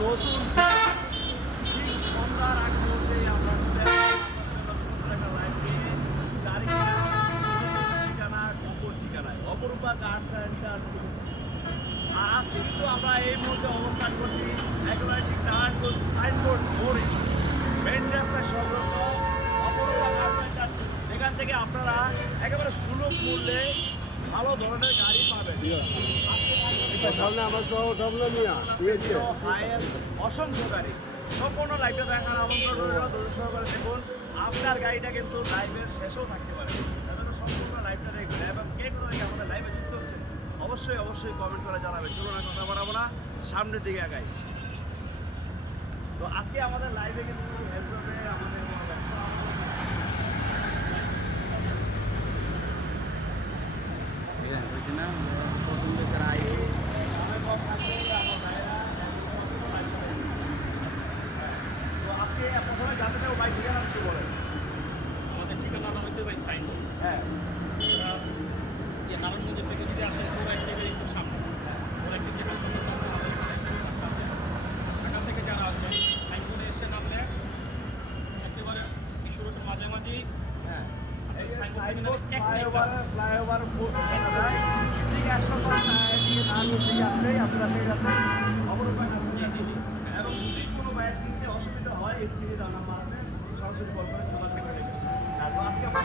নতুন ঠিক সন্ধ্যার আগ মুহূর্তেই আমরা একটা লাইভ নিয়ে গাড়ি ঠিকানা গোপন ঠিকানায় অপরূপা কার সেন্টার। আর আজকে কিন্তু আমরা এই মুহূর্তে অবস্থান করছি একেবারে ঠিক নারায়ণগঞ্জ সাইনবোর্ড মোড়ে মেন রাস্তায় সংলগ্ন অপরূপা কার সেন্টার। এখান থেকে আপনারা একেবারে সুলভ মূল্যে ভালো ধরনের গাড়ি পাবেন। অসংখ্য গাড়ি সম্পূর্ণ লাইভটা দেখার আমন্ত্রণ রইল। ধৈর্য সহকারে দেখুন, আপনার গাড়িটা কিন্তু লাইভের শেষেও থাকতে পারে। সম্পূর্ণ লাইভটা দেখবেন এবং কে কোথায় আমাদের লাইভে যুক্ত হচ্ছেন অবশ্যই অবশ্যই কমেন্ট করে জানাবেন। চলুন আর কথা বাড়াবো না, সামনের দিকে আগাই। তো আজকে আমাদের লাইভে কিন্তু হেল্প করবে আমাদের জানতে চাও ভাই ঠিকানা কি বলেন? আমাদের ঠিকানাটা হচ্ছে ভাই সাইনবোর্ড। হ্যাঁ, নারায়ণগঞ্জের থেকে যদি আসেন ওরা থেকে একটু সামনে ওরা কিন্তু হাসপাতাল আছে আমাদের ঢাকা থেকে যারা আসবে সাইনবোর্ডে এসে নামলে একেবারে বিশ্বরোডের মাঝামাঝি হ্যাঁ সাইনবোর্ড ফ্লাইওভার ঠিক 100 দিকে আসলেই আপনারা পেয়ে যাচ্ছেন অবরূপা কার সেন্টার। এবং যদি কোনো বাইক চিনতে অসুবিধা হয় এই স্ক্রিনে দেওয়া নাম্বার আছে, সরাসরি কল করে যোগাযোগ করে নেবেন। তারপর আজকে আমরা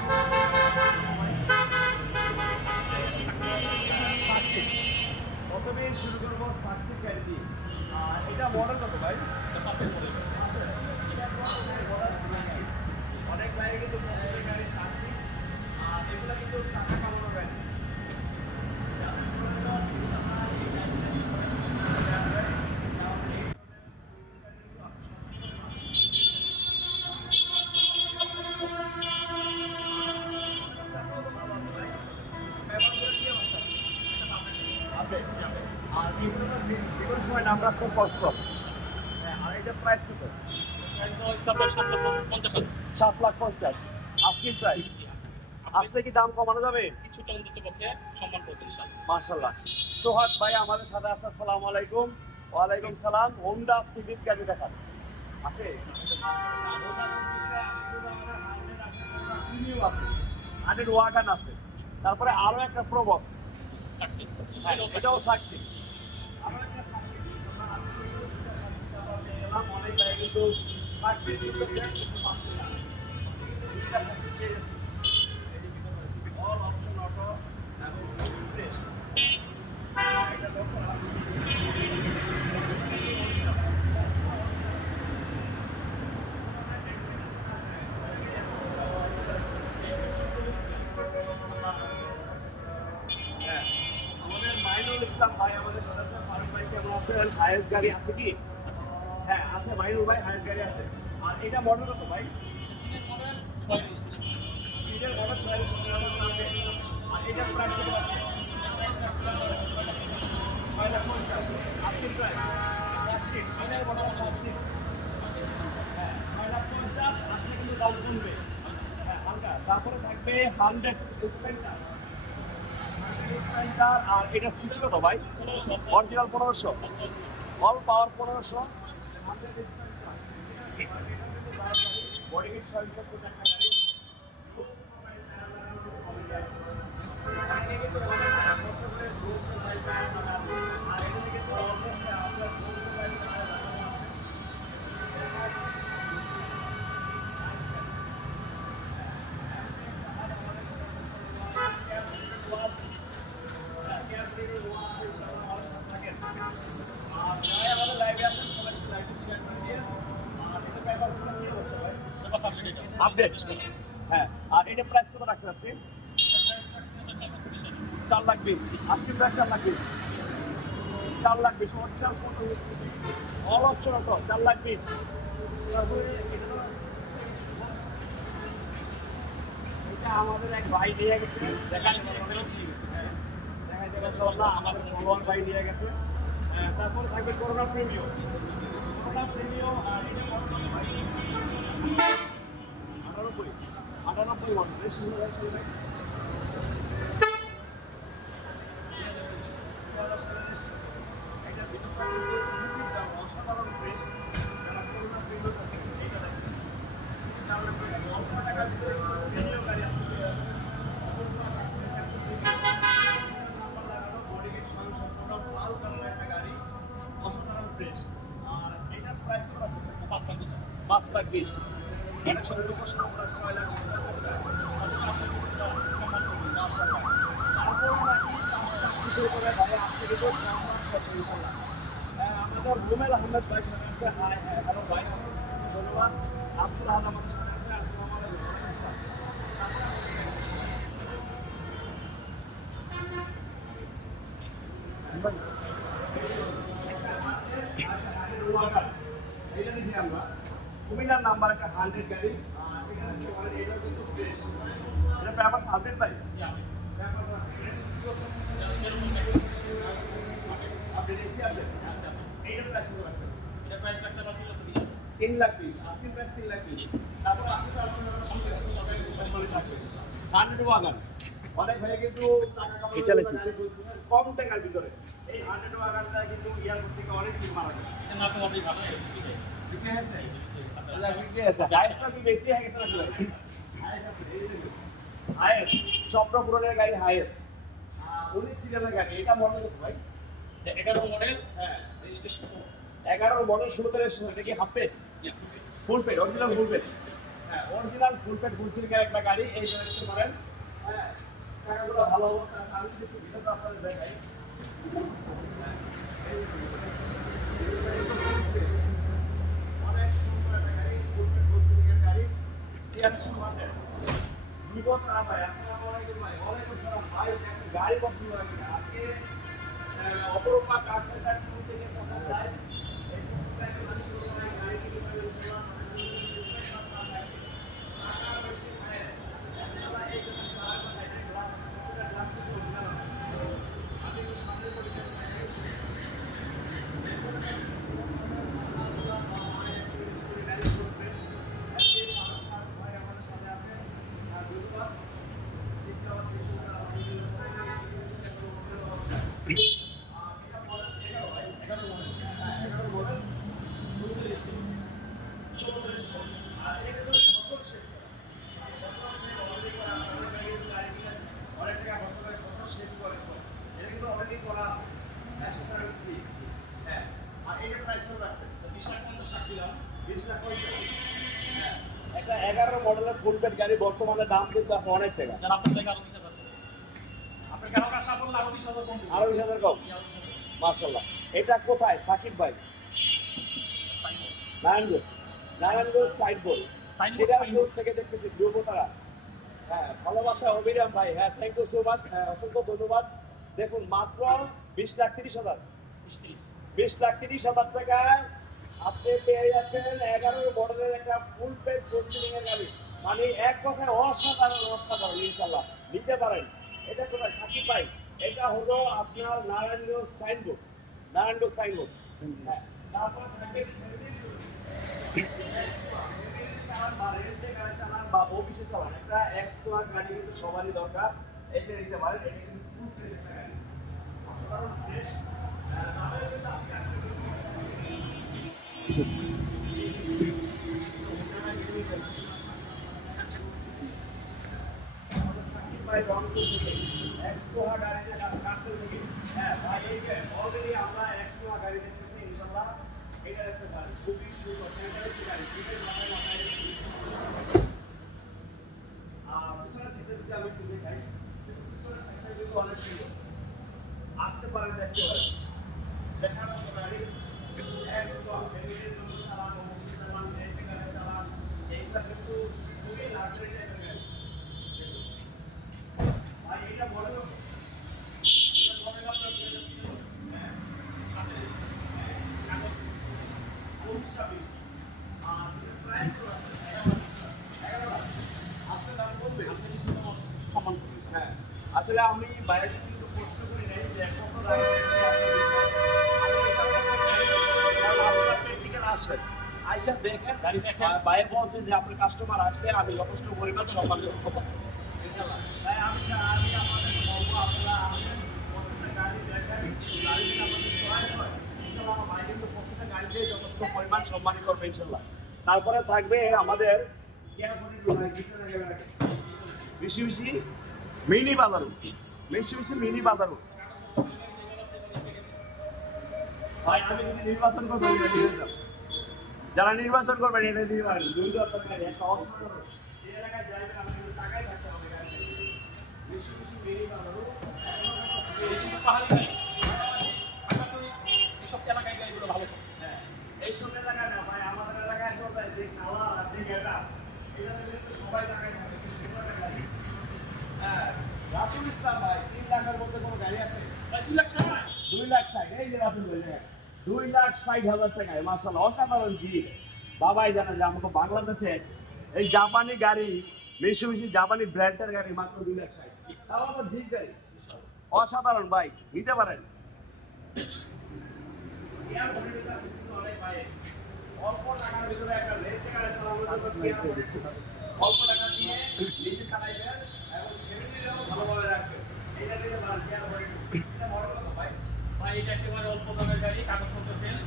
সাকসিড প্রথমে শুরু করবো সাকসিড গাড়ি দিয়ে। এটা মডেল কত ভাই? আচ্ছা, এটা অনেক গাড়ি কিন্তু পছন্দের গাড়ি সাকসিড। আর এগুলো কিন্তু টাকা কামানো গাড়ি। আর এগুলো যে কোনো সময় নাম রাস্তার কষ্ট। হ্যাঁ, আর এটা প্রাইস কত? 7,50,000 আজকের প্রাইস। আসলে কি দাম কমানো যাবে? কিছুটা অন্তত পক্ষে সম্মান করতে ইনশাআল্লাহ। মাশাআল্লাহ। সোহাগ ভাই আমাদের সাথে আছে। আসসালামু আলাইকুম। ওয়ালাইকুম সালাম। হোন্ডা সিরিজ গাড়ি দেখান আছে? হান্ড্রেড ওয়াগান আছে, তারপরে আরো একটা প্রবক্স সাকসেস এটাও সাকসিড। আরো একটা সাকসিড অনেক গাড়ি কিন্তু সাকসিড কিন্তু পাচ্ছে না। অল অপশন অটো এবং ফ্রেশ। আমাদের মাইনুল ইসলাম ভাই আমাদের সাথে আছে। ফারুক ভাই কেমন আছেন? হায়েস গাড়ি আছে কি? হ্যাঁ আছে, মাইনুল ভাই হায়েস গাড়ি আছে। আর এটা মডেল কত ভাই? এটার মডেল 46 আছে। আর এটার প্রাইস কত আছে? 6,50,000 আজকের প্রাইস। সাকসিড এটার মডেল সাকসিড। হ্যাঁ 6,50,000 আসলে কিন্তু দাম কমবে। হ্যাঁ হালকা। তারপরে থাকবে 100 স্প্লেন্ডার। আর এটা সুইচ কত ভাই? অরিজিনাল 1500, অল পাওয়ার 1500। বডি কিট 670 টাকা গাড়ি। আপডেট। হ্যাঁ, আর এটা প্রাইস কত রাখছেন আজকে? 4,20,000 আজকে প্রাইস 4,20,000। 4,20,000 অরিজিনাল কত অল অপশন অটো 4,20,000। এটা আমাদের এক ভাই নিয়ে গেছে, দেখা আমাদের ফলোয়ার ভাই নিয়ে গেছে। তারপর থাকবে করোনা প্রিমিয়াম। করোনা প্রিমিয়াম আর এটা 98 ওয়াট বেশ সুন্দর লাগছে ভাই। এটা ভিতরটা অসাধারণ। ফ্রেশ। আর এটার প্রাইস কত আছে? 5 লাখ 20 হাজার। 5,20,000 এটা ছোট লোকেশন আমরা 6 লাখ 7 লাখ চাই। মাশাআল্লাহ। তারপর নাকি 5 লাখ শুরু করে ভাই আপনি কিন্তু সম্মান করছেন ইনশাআল্লাহ। আমাদের রুমেল আহমেদ ভাই সাথে আছে। হাই হাই হ্যালো ভাই ধন্যবাদ। আব্দুল আহাদ আমাদের সাথে আছে। আসসালামু আলাইকুম। এটা দেখি আমরা কুমিল্লার নাম্বার একটা 100 গাড়ি এখানে এটা কিন্তু ফ্রেশ এটা পেপার সাবমিট ভাই জি, আমি আপনি দেখি আপনি এইটা প্রাইস কত আছে এটা প্রাইস রাখছে আমার 2,20,000। 3,20,000 আসলে প্রাইস 3,20,000 তারপর আসলে আপনারা শুনতে থাকবে 100 ওয়াগন অনেক ভাই কিন্তু টাকা কামানো কম টাকার ভিতরে এই 100 ওয়াগনটা কিন্তু এয়ারপোর্ট থেকে অনেক দিন মারা যায় এটা না তো আপনি ভালো বিক্রি হয়েছে আল্লাহ বিক্রি হয়েছে হাইস্টটা কি বিক্রি হয়ে গেছে নাকি হাইস্ট স্বপ্নপুরের গাড়ি হাইস্ট 19 সিরিয়ালের গাড়ি এটা মডেল কত ভাই 11 মডেল হ্যাঁ রেজিস্ট্রেশন 11 মডেল শুরুতে রেজিস্ট্রেশন এটা কি হাফ পেড জি ফুল পেড অরিজিনাল ফুল পেড হ্যাঁ অরিজিনাল ফুল পেড ফুল সিলিংয়ের একটা গাড়ি এই দেখতে পারেন হ্যাঁ টাকাগুলো ভালো অবস্থা আছে আমি যদি একটু ভিতরটা আপনাদের দেখাই অনেক সুন্দর একটা গাড়ি ফুল পেড ফুল সিলিংয়ের গাড়ি টিয়ারশন মার্কেট বিগত না ভাই আসসালামু আলাইকুম ভাই ওয়ালাইকুম সালাম ভাই গাড়ি পছন্দ লাগে না আজকে অপরূপা কার সেন্টার থেকে কথা যায় এই পুরো গাড়ি গুলো গাড়ি থেকে ইনশাআল্লাহ একটা 11 মডেলের ফুল পেড গাড়ি বর্তমানে দাম কিন্তু আছে অনেক টাকা যারা আপনার থেকে আরো 20,000 আপনার কেন কাজ সাফল্য আরো 20,000 কম দিবেন আরো 20,000 কম মাশাআল্লাহ এটা কোথায় সাকিব ভাই নারায়ণগঞ্জ সাইড বোর্ড সিরাজগঞ্জ থেকে দেখতেছি যুবতারা হ্যাঁ ভালোবাসা অভিরাম ভাই হ্যাঁ থ্যাংক ইউ সো মাচ অসংখ্য ধন্যবাদ দেখুন মাত্র 20,30,000 20,30,000 টাকায় আপনি পেয়ে যাচ্ছেন 11 মডেলের একটা ফুল পেড কোচিং গাড়ি মানে এক কথায় অসাধারণ ইনশাআল্লাহ নিতে পারেন এটা কোথায় সাকিব ভাই এটা হলো আপনার নারায়ণগঞ্জ সাইনবোর্ড হ্যাঁ তারপর থাকে চালান বা অফিসে চালান একটা এক্সট্রা গাড়ি কিন্তু সবারই দরকার এটা নিতে পারেন এটা কিন্তু ফুল ফ্রেশ একটা গাড়ি অসাধারণ ফ্রেশ ভাই রংপুর থেকে এক্সপ্লোরা গাড়িতে কাছে থেকে হ্যাঁ ভাই এই যে অলরেডি আমরা এক্সপ্লোরা গাড়ি দেখতেছি ইনশাআল্লাহ এটা দেখতে পারেন খুবই সুন্দর সেন্টারের গাড়ি সিটের মাথায় পিছনের সিটের দিকে আমি একটু দেখাই পিছনের সিটটা কিন্তু অনেক সুন্দর আসতে পারেন দেখতে পারেন দেখার মতো গাড়ি এক্সপ্লোরা ফ্যামিলির জন্য চালান অফিস চালান রেন্টে গাড়ি চালান এইটা কিন্তু খুবই লাক্সারি টাইপের গাড়ি ভাই এটা বড় লোক এটা বড় লোক হ্যাঁ সাথে কাগজ হিসাবে আর প্রাইস কত আছে 11 আসলে দাম কমবে আসলে সম্মান করবে হ্যাঁ আসলে আমি বাইরে থেকে একটু প্রশ্ন করি নাই যে কত দাম আসেন আইসা দেখেন গাড়ি দেখেন বাইরে বলছেন যে আপনার কাস্টমার আসলে আমি যথেষ্ট পরিমাণ সম্মান করবো ইনশাআল্লাহ তাই আমি আমাদের বলবো আপনারা আসেন প্রত্যেকটা গাড়ি দেখেন গাড়ি আমাদের চয়েস হয় ইনশাআল্লাহ আমার ভাই কিন্তু প্রত্যেকটা গাড়িতে যথেষ্ট পরিমাণ সম্মানিত করবে ইনশাআল্লাহ তারপরে থাকবে আমাদের বেশি বেশি মিনি বাজারও ভাই আমি যদি নির্বাচন করবো এটা দিয়ে দাও। যারা নির্বাচন করবেন এটা দিয়ে পারেন 2,000 টাকা একটা অসাধারণ যে এলাকায় যাইবেন আপনি কিন্তু টাকাই থাকতে হবে গাড়িতে বেশি বেশি বেরিয়ে পাবো এই কিন্তু পাহাড়ি গাড়ি ঢাকা তো এইসব এলাকায় গাড়িগুলো ভালো চলে। হ্যাঁ এইসব এলাকায় না ভাই আমাদের এলাকায় চলবে যে কালার আর যে গেটা এটাতে কিন্তু সবাই টাকাই থাকে কিছু টাকা গাড়ি হ্যাঁ রাতুল ইসলাম ভাই 3 লাখের মধ্যে কোনো গাড়ি আছে ভাই 2,60,000 2,60,000 এই যে রাতুল ভাই 2,60,000 টাকায় মাশাআল্লাহ অসাধারণ জিনিস বাবাই জানে যে আমাকে বাংলাদেশে এই জাপানি গাড়ি বেশি বেশি জাপানি ব্র্যান্ডের গাড়ি মাত্র 2,60,000 তাও আবার জিপ গাড়ি অসাধারণ ভাই নিতে পারেন ইয়ার ভরিয়ে আছে কিন্তু অনেক ভাই অল্প টাকার ভিতরে একটা রেট গাড়ি চালানোর জন্য কি অল্প টাকা দিয়ে নিজে চালাইবেন এবং ফ্যামিলিও ভালোভাবে রাখবেন এটা নিতে পারেন ইয়ার ভরিয়ে এটা মডেল কত ভাই ভাই এটা একেবারে অল্প দামের গাড়ি কাগজপত্র ফেল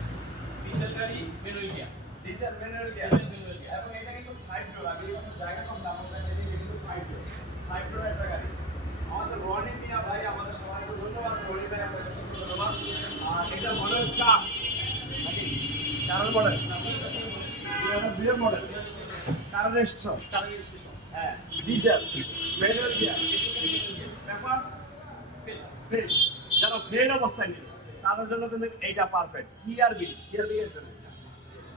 ডিজেল গাড়ি manual gear diesel manual gear এবং এটা কিন্তু 5 ডলার আমি যখন জায়গা কম দাম হবে এটা কিন্তু 5 ডলার একটা গাড়ি আমাদের রনি মিয়া ভাই আমাদের সবাইকে ধন্যবাদ রনি ভাই আপনাকে অসংখ্য ধন্যবাদ আর এটা মডেল 4 নাকি 4 মডেল 2002 মডেল 4 রেজিস্ট্রেশন হ্যাঁ diesel manual gear paper fail যারা ফেল অবস্থায় নেই তাদের জন্য কিন্তু এইটা পারফেক্ট সিআরবি এর জন্য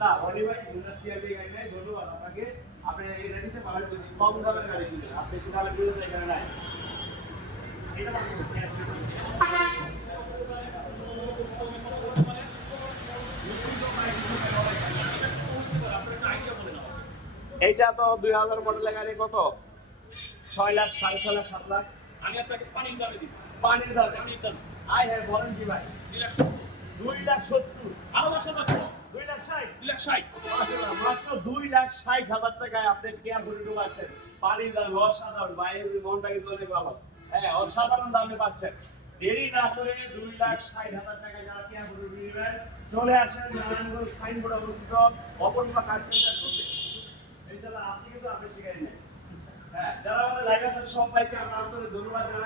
না রনি ভাই সিআরবি গাড়ি নাই ধন্যবাদ আপনাকে আপনি এটা নিতে পারেন যদি কম দামের গাড়ি কিনেন আপনি বেশি দামের বিরুদ্ধে এখানে নাই এটা এইটা তো 2000 মডেলের গাড়ি কত 6 লাখ 6.5 লাখ 7 লাখ আমি আপনাকে পানির দামে দিব পানির দাম পানির দাম আই হ্যাঁ বলেন কি ভাই 2,70,000 আরো 10 টাকা 2,60,000 2,60,000 মাত্র 2,60,000 টাকায় আপনি কেয়ার করে পাচ্ছেন পানির দাম অসাধারণ বাইরের মনটা কিন্তু অনেক ভালো হ্যাঁ অসাধারণ দামে পাচ্ছেন দেরি না করে 2,60,000 টাকায় যারা কেয়ার করে নেবেন চলে আসেন নারায়ণগঞ্জ সাইনবোর্ড অবস্থিত অপরূপা কার সেন্টার করতে ইনশাআল্লাহ আজকে কিন্তু আপনি শিখাই নেই হ্যাঁ যারা আমাদের লাইভ আছেন সবাইকে আমরা আন্তরিক ধন্যবাদ জানাই